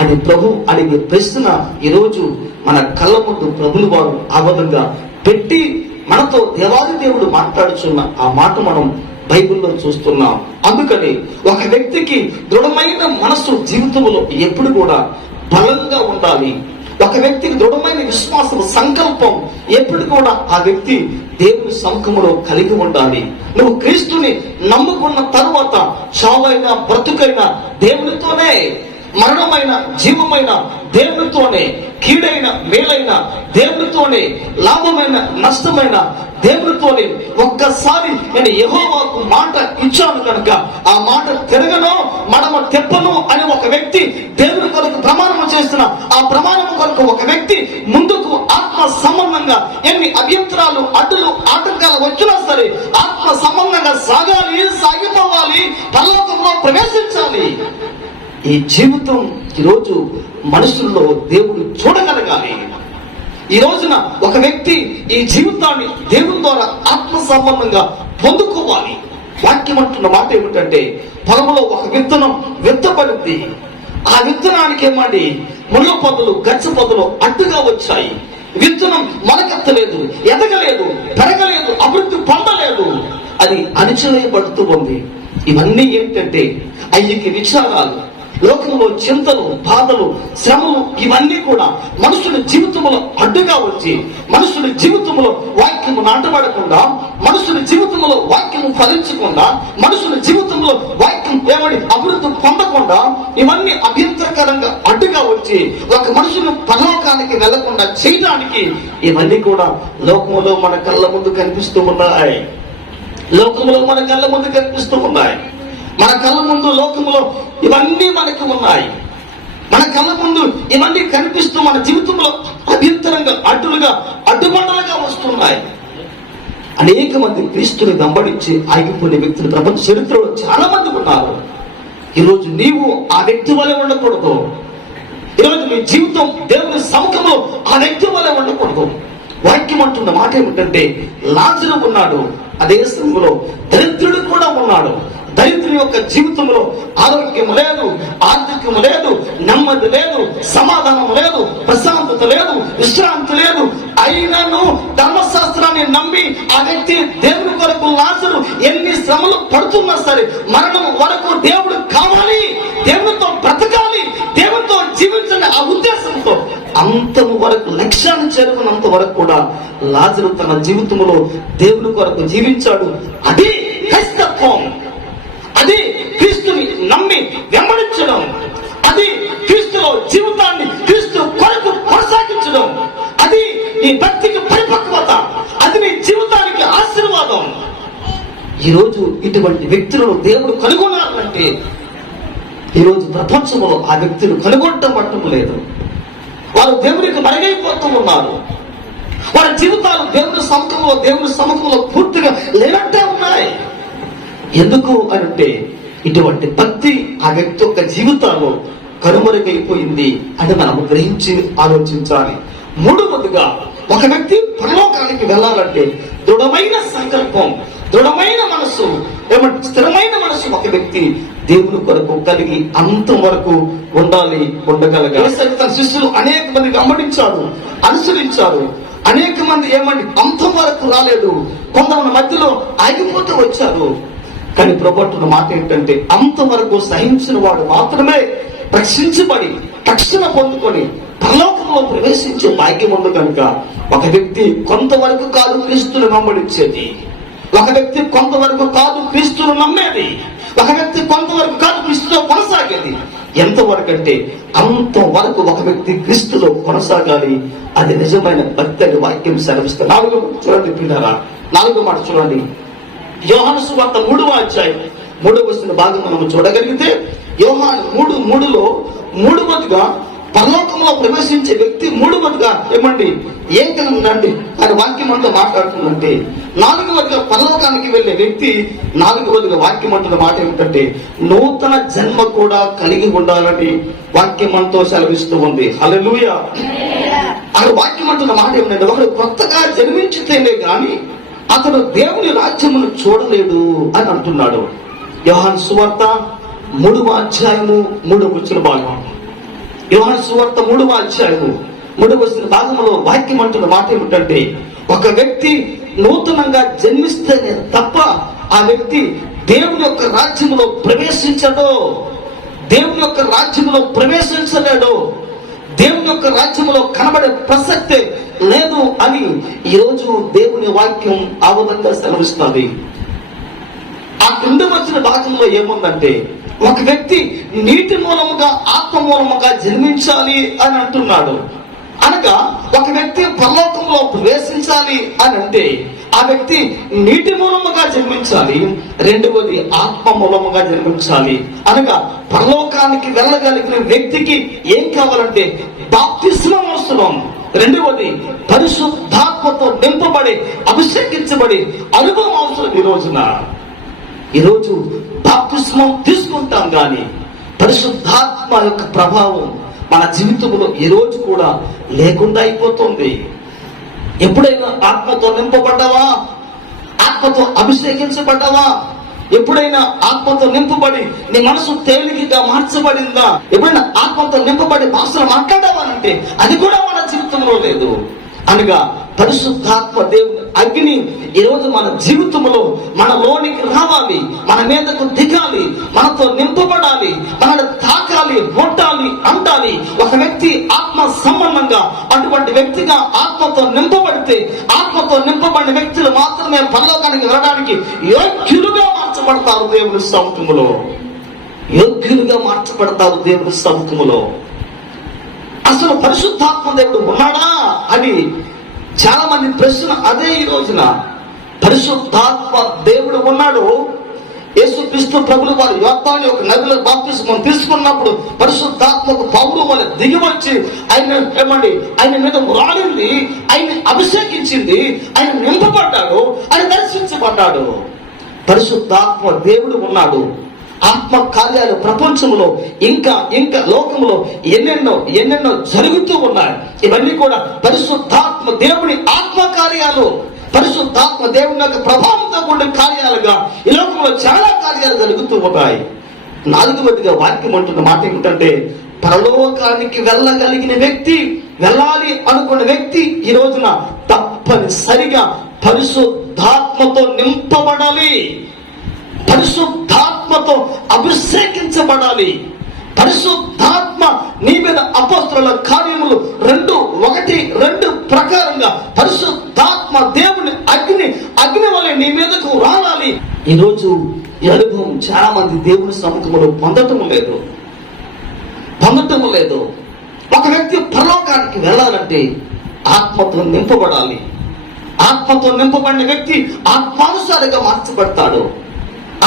అని ప్రభు అడిగే ప్రశ్న ఈరోజు మన కళ్ళ ముందు ప్రభులు వారు ఆ విధంగా పెట్టి మనతో దేవాది దేవుడు మాట్లాడుచున్న ఆ మాట మనం బైబిల్లో చూస్తున్నాం. అందుకని ఒక వ్యక్తికి దృఢమైన మనస్సు జీవితంలో ఎప్పుడు కూడా బలంగా ఉండాలి. ఒక వ్యక్తికి దృఢమైన విశ్వాసం, సంకల్పం ఎప్పుడు కూడా ఆ వ్యక్తి దేవుని సముఖంలో కలిగి ఉండాలి. నువ్వు క్రీస్తుని నమ్ముకున్న తరువాత చావైనా బ్రతుకైనా దేవునితోనే, మరణమైన జీవమైన దేవునితోనే, కీడైన మేలైన దేవునితోనే, లాభమైన నష్టమైన దేవునితోనే. ఒక్కసారి నేను యెహోవాకు మాట ఇచ్చాను కనుక ఆ మాట తిరగను, మడమ తెప్పను అని ఒక వ్యక్తి దేవుని కొరకు ప్రమాణం చేస్తున్న ఆ ప్రమాణం కొరకు ఒక వ్యక్తి ముందుకు ఆత్మ సంబంధంగా ఎన్ని అభ్యంతరాలు, అడ్డులు, ఆటంకాలు వచ్చినా సరే ఆత్మ సంబంధంగా సాగిపోవాలి, పరలోకంలో ప్రవేశించాలి. ఈ జీవితం ఈరోజు మనుషుల్లో దేవుడు చూడగలగాలి. ఈ రోజున ఒక వ్యక్తి ఈ జీవితాన్ని దేవుని ద్వారా ఆత్మ సంబంధంగా పొందుకోవాలి. వాక్యం అంటున్న మాట ఏమిటంటే, పొలంలో ఒక విత్తనం విత్తబడింది. ఆ విత్తనానికి ఏమండి ముళ్ళ పొదలు, గచ్చ పొదలు అడ్డుగా వచ్చాయి. విత్తనం మొలకెత్తలేదు, ఎదగలేదు, పెరగలేదు, అభివృద్ధి పొందలేదు. అది అణిచివేయబడుతూ ఉంది. ఇవన్నీ ఏంటంటే అయ్యకి విచారాలు, లోకంలో చింతలు, బాధలు, శ్రమలు, ఇవన్నీ కూడా మనుషుల జీవితంలో అడ్డుగా వచ్చి మనుషుల జీవితంలో వాక్యము నాటబడకుండా, మనుషుల జీవితంలో వాక్యము ఫలించకుండా, మనుషుల జీవితంలో వాక్యం ఏమని అభివృద్ధి పొందకుండా, ఇవన్నీ అభ్యంతరకరంగా అడ్డుగా వచ్చి వచ్చి ఒక మనుషులు పరలోకానికి వెళ్లకుండా చేయడానికి ఇవన్నీ కూడా లోకములో మన కళ్ళ ముందు కనిపిస్తూ ఉన్నాయి. లోకములో మన కళ్ళ ముందు కనిపిస్తూ ఉన్నాయి. మన కళ్ళ ముందు లోకములో ఇవన్నీ మనకి ఉన్నాయి. మన కళ్ళ ముందు ఇవన్నీ కనిపిస్తూ మన జీవితంలో అభ్యంతరంగా అడ్డుబండలుగా వస్తున్నాయి. అనేక మంది క్రీస్తుని వెంబడించి ఆగిపోయిన వ్యక్తులు ప్రపంచ చరిత్రలో చాలా మంది ఉన్నారు. ఈరోజు నీవు ఆ వ్యక్తి వలె ఉండకూడదు. ఈరోజు నీ జీవితం దేవుని సముఖంలో ఆ వ్యక్తి వలె ఉండకూడదు. వాక్యం అంటున్న మాట ఏమిటంటే, లాజరు ఉన్నాడు, అదే సమయంలో దరిద్రుడు కూడా ఉన్నాడు. దరిద్రుని యొక్క జీవితంలో ఆరోగ్యం లేదు, ఆర్థికం లేదు, నెమ్మది లేదు, సమాధానం లేదు, ప్రశాంతత లేదు, విశ్రాంతి లేదు. అయినను ధర్మశాస్త్రాన్ని నమ్మి ఆ వ్యక్తి దేవుని కొరకు లాజరు ఎన్ని శ్రమలు పడుతున్నా సరే మరణం వరకు దేవుడు కావాలి, దేవునితో బ్రతకాలి, దేవునితో జీవించండి ఆ ఉద్దేశంతో అంతం వరకు లక్ష్యాన్ని చేరుకున్నంత వరకు కూడా లాజరు తన జీవితంలో దేవుని కొరకు జీవించాడు. అది క్రైస్తత్వం, అది క్రీస్తుని నమ్మి వెంబడించడం, అది క్రీస్తులో జీవితాన్ని క్రీస్తు కొరకు కొనసాగించడం, అది నీ భక్తికి పరిపక్వత, అది నీ జీవితానికి ఆశీర్వాదం. ఈరోజు ఇటువంటి వ్యక్తులను దేవుడు కనుగొనాలంటే ఈరోజు ప్రపంచంలో ఆ వ్యక్తులు కనుగొనటం పట్టడం లేదు. వారు దేవునికి మరుగైపోతూ ఉన్నారు. వారి జీవితాలు దేవుని సముఖంలో పూర్తిగా లేనట్టే ఉన్నాయి. ఎందుకు అంటే ఇటువంటి భక్తి ఆ వ్యక్తి యొక్క జీవితాల్లో కనుమరుగైపోయింది అని మనం గ్రహించి ఆలోచించాలి. మూడవదిగా, ఒక వ్యక్తి పరలోకానికి వెళ్ళాలంటే దృఢమైన సంకల్పం, దృఢమైన మనసు, స్థిరమైన మనసు ఒక వ్యక్తి దేవుని కొరకు కలిగి అంతం వరకు ఉండగలగాలి. తన శిష్యులు అనేక మంది వెంబడించారు, అనుసరించారు. అనేక మంది అంతం వరకు రాలేదు, కొంతమంది మధ్యలో ఆగిపోతూ వచ్చారు. కానీ ప్రభుత్వ మాట ఏంటంటే, అంతవరకు సహించిన వాడు మాత్రమే రక్షించబడి రక్షణ పొందుకొని పరలోకంలో ప్రవేశించే భాగ్యం ఉంది. కనుక ఒక వ్యక్తి కొంతవరకు కాదు క్రీస్తును వెంబడించేది, ఒక వ్యక్తి కొంతవరకు కాదు క్రీస్తును నమ్మేది, ఒక వ్యక్తి కొంతవరకు కాదు క్రీస్తులో కొనసాగేది. ఎంతవరకు అంటే అంతవరకు ఒక వ్యక్తి క్రీస్తులో కొనసాగాలి. అది నిజమైన భక్తి అని వాక్యం సెలవిస్తారు. 4వ చూడండి పిల్లరా, 4వ మాట చూడండి. యోహాను సువార్త 3వ అధ్యాయం 3వ వచన భాగం మనం చూడగలిగితే, యోహాను 3:3లో మూడవదిగా పరలోకంలో ప్రవేశించే వ్యక్తి మూడవదిగా ఏం కలిగిందండి ఆయన వాక్యం అంతా మాట్లాడుతుందంటే, 4వదిగా పరలోకానికి వెళ్ళే వ్యక్తి 4వదిగా వాక్యం అంటున్న మాట ఏమిటంటే, నూతన జన్మ కూడా కలిగి ఉండాలని వాక్యం అంతా సెలవిస్తూ ఉంది. హల్లెలూయా. అక్కడ వాక్యం అంటున్న మాట ఏమిటంటే, ఒకడు కొత్తగా జన్మించితేనే గాని అతడు దేవుని రాజ్యమును చూడలేడు అని అంటున్నాడు. యోహాను సువార్త 3వ అధ్యాయము 3వ వచన భాగం. యోహాను సువార్త 3వ అధ్యాయము 3వ వచన భాగంలో వాక్యం అంటున్న మాట ఏమిటంటే, ఒక వ్యక్తి నూతనంగా జన్మిస్తేనే తప్ప ఆ వ్యక్తి దేవుని యొక్క రాజ్యములో ప్రవేశించడు, దేవుని యొక్క రాజ్యములో ప్రవేశించలేడు, దేవుని యొక్క రాజ్యములో కనబడే ప్రసక్తే లేదు అని ఈరోజు దేవుని వాక్యం ఆ విధంగా సెలవిస్తుంది. ఆ 2వ వచన భాగంలో ఏముందంటే, ఒక వ్యక్తి నీటి మూలముగా ఆత్మ మూలముగా జన్మించాలి అని అంటున్నాడు. అనగా ఒక వ్యక్తి పరలోకంలో ప్రవేశించాలి అని అంటే ఆ వ్యక్తి నీటి మూలముగా జన్మించాలి, రెండవది ఆత్మ మూలముగా జన్మించాలి. అనగా పరలోకానికి వెళ్ళగలిగిన వ్యక్తికి ఏం కావాలంటే బాప్తిస్మం అవసరం, రెండవది పరిశుద్ధాత్మతో నింపబడి అభిషేకించబడి అనుభవం అవసరం. ఈరోజు బాప్తిస్మం తీసుకుంటాం కానీ పరిశుద్ధాత్మ యొక్క ప్రభావం మన జీవితంలో ఈ రోజు కూడా లేకుండా అయిపోతుంది. ఎప్పుడైనా ఆత్మతో నింపబడ్డావా? ఆత్మతో అభిషేకించబడ్డావా? ఎప్పుడైనా ఆత్మతో నింపబడి నీ మనసు తేలికగా మార్చబడిందా? ఎప్పుడైనా ఆత్మతో నింపబడి భాషలు మాట్లాడావనంటే అది కూడా మన జీవితంలో లేదు. అనగా పరిశుద్ధాత్మ దేవుని అగ్ని ఈరోజు మన జీవితంలో మనలోనికి రావాలి, మన మీదకు దిగాలి, మనతో నింపబడాలి, మనల్ని తాకాలి, ముట్టాలి, అంటాలి. ఒక వ్యక్తి ఆత్మ సంబంధంగా అటువంటి వ్యక్తిగా ఆత్మతో నింపబడితే, ఆత్మతో నింపబడిన వ్యక్తులు మాత్రమే పరలోకానికి వెళ్ళడానికి యోగ్యులుగా మార్చబడతారు దేవుని సముఖములో, యోగ్యులుగా మార్చబడతారు దేవుని సముఖములో. అసలు పరిశుద్ధాత్మ దేవుడు ఉన్నాడా అని చాలా మంది ప్రశ్న అదే. ఈ రోజున పరిశుద్ధాత్మ దేవుడు ఉన్నాడు. యేసుక్రీస్తు ప్రభులు వారు యోర్దాను ఒక నదిలో బాప్తిస్మం తీసుకున్నప్పుడు పరిశుద్ధాత్మకు పౌరు వల్ల దిగి వచ్చి ఆయన మీద రాలింది, ఆయన అభిషేకించింది, ఆయన నింపబడ్డాడు, ఆయన దర్శించబడ్డాడు. పరిశుద్ధాత్మ దేవుడు ఉన్నాడు. ఆత్మ కార్యాలు ప్రపంచంలో ఇంకా ఇంకా లోకంలో ఎన్నెన్నో జరుగుతూ ఉన్నాయి. ఇవన్నీ కూడా పరిశుద్ధాత్మ దేవుని ఆత్మ కార్యాలు, పరిశుద్ధాత్మ దేవుని యొక్క ప్రభావంతో కూడిన కార్యాలుగా ఈ లోకంలో చాలా కార్యాలు జరుగుతూ ఉన్నాయి. 4వదిగా వాక్యం అంటున్న మాట ఏమిటంటే, పరలోకానికి వెళ్ళగలిగిన వ్యక్తి, వెళ్ళాలి అనుకున్న వ్యక్తి ఈ రోజున తప్పనిసరిగా పరిశుద్ధాత్మతో నింపబడాలి, పరిశుద్ధాత్మతో అభిషేకించబడాలి. పరిశుద్ధాత్మ నీ మీద అపోస్తలుల కార్యములు 2:1-2 ప్రకారంగా పరిశుద్ధాత్మ దేవుని అగ్ని వలె నీ మీదకు రావాలి. ఈరోజు ఈ అనుభవం చాలా మంది దేవుని సముఖంలో పొందటం లేదు. ఒక వ్యక్తి పరలోకానికి వెళ్ళాలంటే ఆత్మతో నింపబడాలి. ఆత్మతో నింపబడిన వ్యక్తి ఆత్మానుసారిగా మార్చబడతాడు.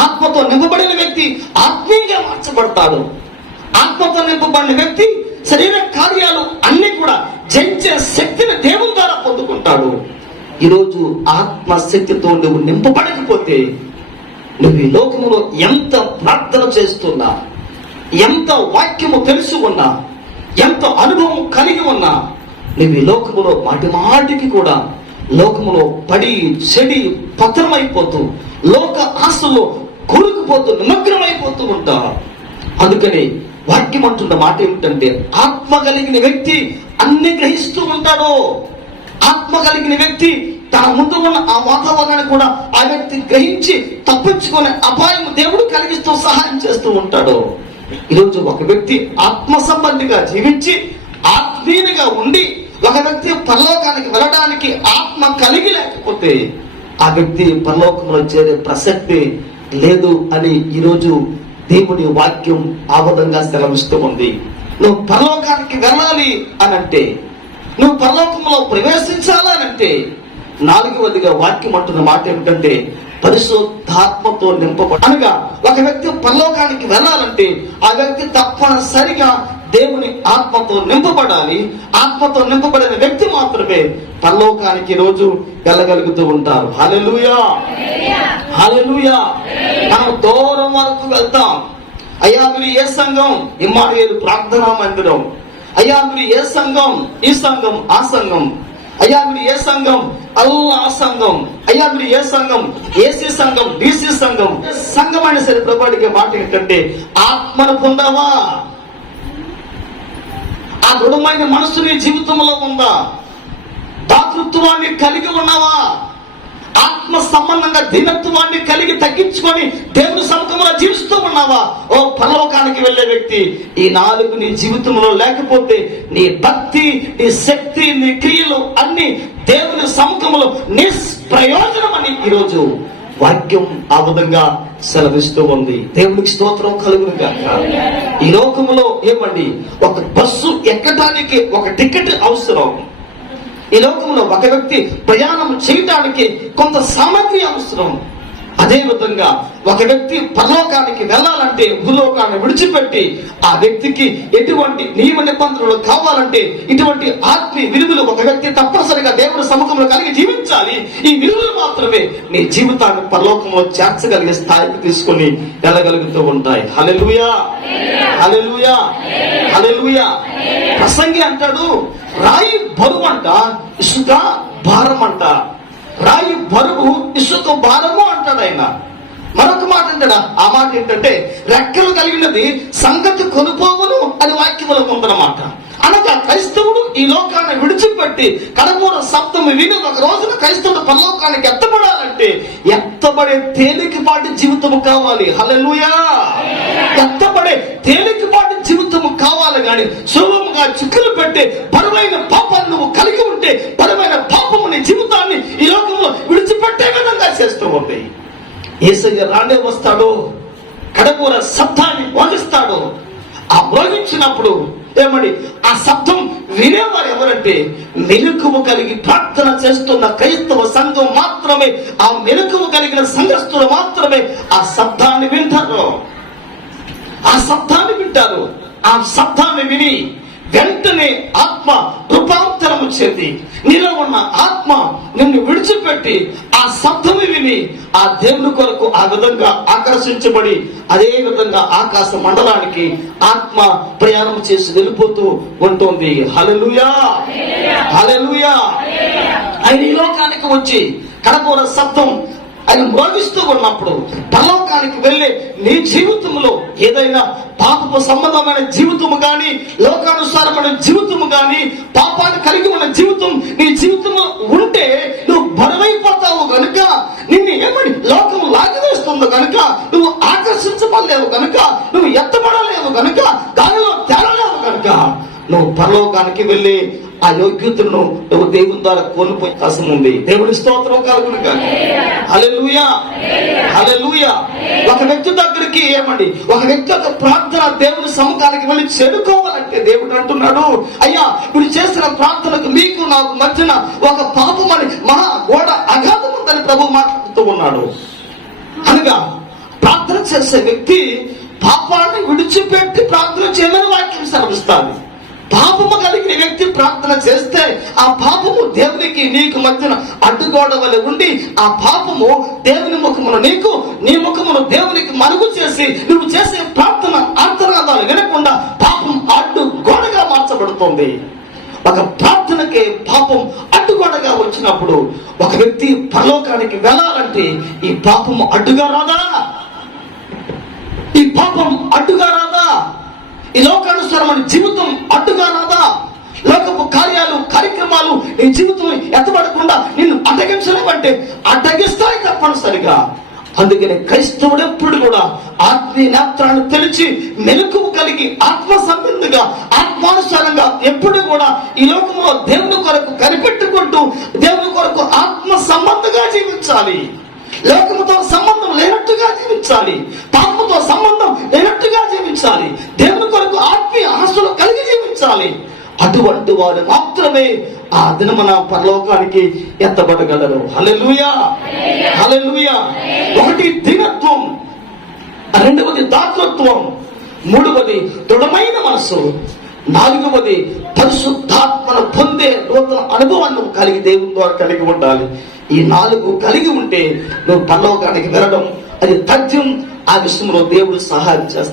ఆత్మతో నింపబడిన వ్యక్తి ఆత్మీయంగా మార్చబడతాడు. ఆత్మతో నింపబడిన వ్యక్తి శరీర కార్యాలు అన్ని కూడా జయించే శక్తిని దేవుని ద్వారా పొందుకుంటాడు. ఈరోజు ఆత్మశక్తితో నువ్వు నింపబడకపోతే, నువ్వు ఈ లోకంలో ఎంత ప్రార్థన చేస్తున్నా, ఎంత వాక్యము తెలుసు ఉన్నా, ఎంత అనుభవం కలిగి ఉన్నా, నువ్వు ఈ లోకములో మాటికి కూడా లోకములో పడి చెడి పతనమైపోతూ, లోక ఆశల్లో కూరుకుపోతూ నిమగ్నమైపోతూ ఉంటావు. అందుకని వాక్యం అంటున్న మాట ఏమిటంటే, ఆత్మ కలిగిన వ్యక్తి అన్ని గ్రహిస్తూ ఉంటాడు. ఆత్మ కలిగిన వ్యక్తి తన ముందు ఉన్న ఆ వాతావరణాన్ని కూడా ఆ వ్యక్తి గ్రహించి తప్పించుకునే అపాయం దేవుడు కలిగిస్తూ సహాయం చేస్తూ ఉంటాడు. ఈరోజు ఒక వ్యక్తి ఆత్మ సంబంధిగా జీవించి ఆత్మీయునిగా ఉండి ఒక వ్యక్తి పరలోకానికి వెళ్ళడానికి ఆత్మ కలిగి లేకపోతే ఆ వ్యక్తి పరలోకంలో చేరే ప్రసక్తి లేదు అని ఈరోజు దేవుని వాక్యం ఆ విధంగా సెలవిస్తూ ఉంది. నువ్వు పరలోకానికి వెళ్ళాలి అనంటే, నువ్వు పరలోకంలో ప్రవేశించాలనంటే, 4వదిగా వాక్యం అంటున్న మాట ఏమిటంటే, పరిశుద్ధాత్మతో నింపబడి అనగా ఒక వ్యక్తి పరలోకానికి వెళ్ళాలంటే ఆ వ్యక్తి తప్పనిసరిగా దేవుని ఆత్మతో నింపబడాలి. ఆత్మతో నింపబడిన వ్యక్తి మాత్రమే పరలోకానికి రోజు వెళ్ళగలుగుతూ ఉంటారు. హల్లెలూయా, హల్లెలూయా. మనం దూరం వరకు వెళ్తాం. అయ్యా మీరు ఏ సంఘం? ఇమ్మానుయేలు ప్రార్థనా మందిరం. అయ్యా మీరు ఏ సంఘం? ఈ సంఘం, ఆ సంఘం. అయ్యా మీరు ఏ సంఘం? అల్లా సంఘం. అయ్యా మీరు ఏ సంఘం? ఏసీ సంఘం, బీసీ సంఘం. సంఘం అయినా సరే ప్రభుడికి మాట ఏంటంటే, ఆత్మను పొందావా? ఆ దృఢమైన మనసు నీ జీవితంలో ఉందా? దాతృత్వాన్ని కలిగి ఉన్నావా? ఆత్మ సంబంధంగా దీనత్వాన్ని కలిగి తగ్గించుకొని దేవుని సముఖంలో జీవిస్తూ ఉన్నావా? ఓ పరలోకానికి వెళ్ళే వ్యక్తి, ఈ 4 నీ జీవితంలో లేకపోతే నీ భక్తి, నీ శక్తి, నీ క్రియలు అన్ని దేవుని సముఖంలో నిష్ప్రయోజనం అని ఈరోజు వాక్యం ఆ విధంగా సెలవిస్తూ ఉంది. దేవునికి స్తోత్రం కలుగును గాక. ఈ లోకములో ఏమండి, ఒక బస్సు ఎక్కడానికి ఒక టికెట్ అవసరం. ఈ లోకంలో ఒక వ్యక్తి ప్రయాణం చేయడానికి కొంత సామగ్రి అవసరం. అదే విధంగా ఒక వ్యక్తి పరలోకానికి వెళ్ళాలంటే భూలోకాన్ని విడిచిపెట్టి ఆ వ్యక్తికి ఎటువంటి నియమ నిబంధనలు కావాలంటే ఇటువంటి ఆత్మీయ విలువలు ఒక వ్యక్తి తప్పనిసరిగా దేవుని సముఖంలో కలిగి జీవించాలి. ఈ విలువలు మాత్రమే నీ జీవితాన్ని పరలోకంలో చేర్చగలిగే స్థాయికి తీసుకొని వెళ్ళగలుగుతూ ఉంటాయి. హల్లెలూయా, హల్లెలూయా, హల్లెలూయా. ప్రసంగి అంటాడు, రాయి బరువు అంట, ఇసుక భారం అంట. రాయి బరువు, ఇసుక భారము అంటాడు ఆయన. మరొక మాట అంటాడు, ఆ మాట ఏంటంటే, రెక్కలు కలిగినది సంగతి కొనుపోవును అని వాక్యములో ఉందన్నమాట. అనగా క్రైస్తవుడు ఈ లోకాన్ని విడిచిపెట్టి కడపూర శబ్దం విని ఒక రోజున క్రైస్తవుడు పరలోకానికి ఎత్తబడాలంటే ఎత్తబడే తేలికపాటి జీవితము కావాలి. హల్లెలూయా. ఎత్తబడే తేలికపాటి జీవితము కావాలి గాని సులభంగా చిక్కులు పెట్టే బరువైన పాపాలు నువ్వు కలిగి ఉంటే బరువైన పాపము నీ జీవితాన్ని ఈ లోకంలో విడిచిపెట్టే విధంగా చేస్తూ ఉంటాయి. యేసయ్య రానే వస్తాడు, కడపూర శబ్దాన్ని మోగిస్తాడు. ఆ మోగించినప్పుడు ఏమని ఆ శబ్దం వినేవారు ఎవరంటే మెలకువ కలిగి ప్రార్థన చేస్తున్న క్రైస్తవ సంఘం మాత్రమే, ఆ మెలకువ కలిగిన సంఘస్థులు మాత్రమే ఆ శబ్దాన్ని వింటారు. ఆ శబ్దాన్ని వింటారు. ఆ శబ్దాన్ని విని వెంటనే ఆత్మ రూపాంతరము చెంది నీలో ఉన్న ఆత్మ నిన్ను విడిచిపెట్టి ఆ శబ్దము విని ఆ దేవుని కొరకు ఆ విధంగా ఆకర్షించబడి అదే విధంగా ఆకాశ మండలానికి ఆత్మ ప్రయాణం చేసి వెళ్ళిపోతూ ఉంటుంది. హల్లెలూయా, హల్లెలూయా. ఆయన ఈ లోకానికి వచ్చి కడపూర శబ్దం ఆయన మ్రోగిస్తూ ఉన్నప్పుడు పరలోకానికి వెళ్ళే నీ జీవితంలో ఏదైనా పాపపు సంబంధమైన జీవితము గాని, లోకానుసారమైన జీవితము గాని, పాపాన్ని కలిగి ఉన్న జీవితం నీ జీవితంలో ఉంటే నువ్వు బరువైపోతావు గనుక, నిన్ను ఏమని లోకం లాగివేస్తుందో గనుక, నువ్వు ఆకర్షించబడలేవు గనుక, నువ్వు ఎత్తబడలేవు గనుక, దానిలో తేలలేవు గనుక నువ్వు పరలోకానికి వెళ్ళి ఆ యోగ్యతను నువ్వు దేవుని ద్వారా కోల్పోయే అవకాశం ఉంది. దేవుని స్తోత్రం కలుగును గాక. హల్లెలూయా, హల్లెలూయా. ఒక వ్యక్తి దగ్గరికి ఏమండి, ఒక వ్యక్తి యొక్క ప్రార్థన దేవుని సముఖానికి వెళ్ళి చేరుకోవాలంటే దేవుడు అంటున్నాడు, అయ్యా మీరు చేసిన ప్రార్థనకు మీకు నాకు మధ్యన ఒక పాపమని మహా గోడ అగాధం ఉందని ప్రభు మాట్లాడుతూ ఉన్నాడు. అనగా ప్రార్థన చేసే వ్యక్తి పాపాన్ని విడిచిపెట్టి ప్రార్థన చేయమని వాక్యం సెలవిస్తాడు. పాపము కలిగిన వ్యక్తి ప్రార్థన చేస్తే ఆ పాపము దేవునికి నీకు మధ్యన అడ్డుగోడ వలె ఉండి ఆ పాపము దేవుని ముఖమును నీకు, నీ ముఖమును దేవునికి మరుగు చేసి నువ్వు చేసే ప్రార్థన అంతరార్థాలు వినకుండా పాపం అడ్డు గోడగా మార్చబడుతుంది. ఒక ప్రార్థనకే పాపం అడ్డుగోడగా వచ్చినప్పుడు ఒక వ్యక్తి పరలోకానికి వెళ్ళాలంటే ఈ పాపము అడ్డుగా రాదా? ఈ పాపం అడ్డుగా రాదా? ఈ లోకానుసారమైన జీవితం అడ్డుగా రాదా? లోకపు కార్యాలు కార్యక్రమాలు నీ జీవితం ఎత్తబడకుండా నిన్ను అడ్డగించలేమంటే అడ్డగిస్తాయి తప్పనిసరిగా. అందుకని క్రైస్తవుడు ఎప్పుడు కూడా ఆత్మీయ నేత్రాన్ని తెలిసి మెలకువ కలిగి ఆత్మ సంబంధిగా ఆత్మానుసారంగా ఎప్పుడు కూడా ఈ లోకంలో దేవుని కొరకు కనిపెట్టుకుంటూ దేవుని కొరకు ఆత్మ సంబంధంగా జీవించాలి. లోకముతో సంబంధం లేనట్టుగా జీవించాలి, పాపముతో సంబంధం లేనట్టుగా జీవించాలి, దేవుని కొరకు ఆత్మీయ ఆశలు కలిగి జీవించాలి. అటువంటి వారు మాత్రమే ఆ దినమున పరలోకానికి ఎత్తబడగలరు. హల్లెలూయా, హల్లెలూయా. ఒకటి దీనత్వం, రెండవది దాతృత్వం, మూడవది దృఢమైన మనసు, నాలుగవది పరిశుద్ధాత్మను పొందే నూతన అనుభవాన్ని కలిగి దేవుని ద్వారా కలిగి ఉండాలి. ఈ 4 కలిగి ఉంటే నువ్వు పరలోకానికి వెళ్ళడం అది తథ్యం. ఆ విషయంలో దేవుడు సహాయం చేస్తాడు.